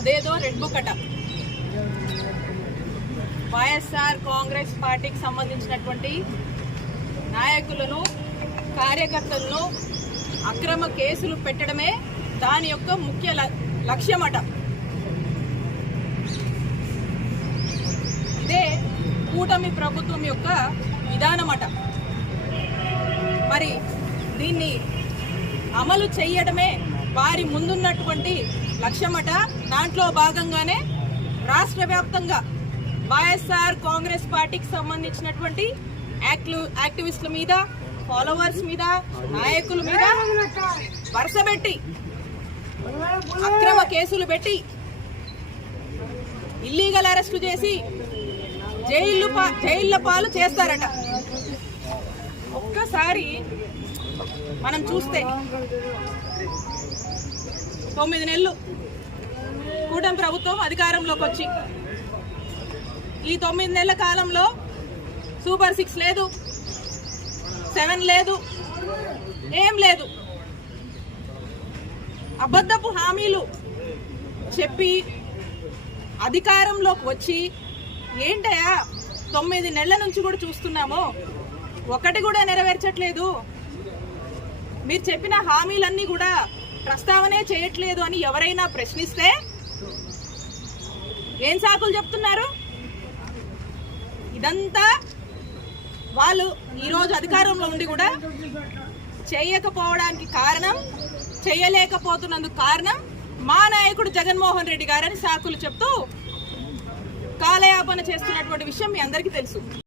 అదేదో red book అట. వైఎస్ఆర్ కాంగ్రెస్ పార్టీకి సంబంధించినటువంటి నాయకులను, కార్యకర్తలను అక్రమ కేసులు పెట్టడమే దాని యొక్క ముఖ్య లక్ష్యమట. ఇదే కూటమి ప్రభుత్వం యొక్క విధానమట. మరి దీన్ని అమలు చేయడమే వారి ముందున్నటువంటి లక్ష్యమట. దాంట్లో భాగంగానే రాష్ట్ర వ్యాప్తంగా వైఎస్ఆర్ కాంగ్రెస్ పార్టీకి సంబంధించినటువంటి యాక్టివిస్టుల మీద, ఫాలోవర్స్ మీద, నాయకుల మీద వరుసపెట్టి అక్రమ కేసులు పెట్టి ఇల్లీగల్ అరెస్టు చేసి జైళ్ళ పాలు చేస్తారట. ఒక్కసారి మనం చూస్తే 9 నెలలు కూటమి ప్రభుత్వం అధికారంలోకి వచ్చి ఈ 9 నెలల కాలంలో సూపర్ 6 లేదు, 7 లేదు, ఏం లేదు. అబద్ధపు హామీలు చెప్పి అధికారంలోకి వచ్చి ఏంటయా 9 నెలల నుంచి కూడా చూస్తున్నాము, ఒకటి కూడా నెరవేర్చట్లేదు, మీరు చెప్పిన హామీలన్నీ కూడా ప్రస్తావనే చేయట్లేదు అని ఎవరైనా ప్రశ్నిస్తే ఏం సాకులు చెప్తున్నారు? ఇదంతా వాళ్ళు ఈరోజు అధికారంలో ఉండి కూడా చేయకపోవడానికి కారణం, చేయలేకపోతున్నందుకు కారణం మా నాయకుడు జగన్మోహన్ రెడ్డి గారని సాకులు చెప్తూ కాలయాపన చేస్తున్నటువంటి విషయం మీ అందరికీ తెలుసు.